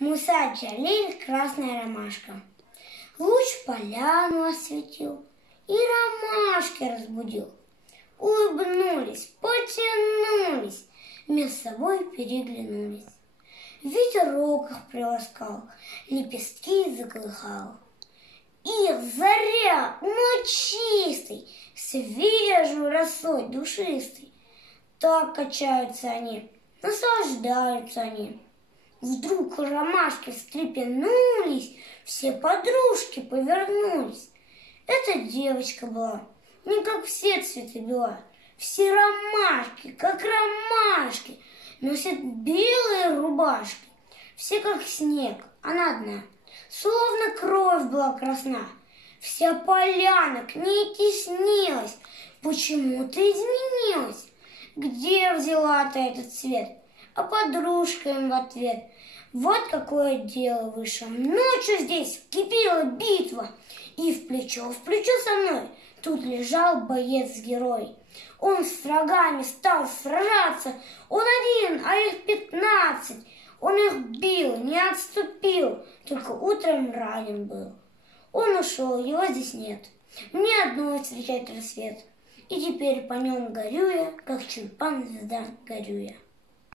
Муса Джалиль, красная ромашка. Луч поляну осветил и ромашки разбудил. Улыбнулись, потянулись, между собой переглянулись. Ветерок их приласкал, лепестки заколыхал. Их заря, но чистый, свежую росой душистой. Так качаются они, наслаждаются они. Вдруг ромашки встрепенулись, все подружки повернулись. Эта девочка была, не как все цветы была. Все ромашки, как ромашки, носят белые рубашки. Все как снег, она одна, словно кровь была красна. Вся поляна к ней теснилась, почему-то изменилась. Где взяла ты этот цвет? А подружка им в ответ: вот какое дело вышло. Ночью здесь кипела битва, и в плечо со мной тут лежал боец-герой. Он с врагами стал сражаться, он один, а их 15. Он их бил, не отступил, только утром ранен был. Он ушел, его здесь нет. Мне одной встречать рассвет, и теперь по нем горю я, как тюльпан звезда горю я.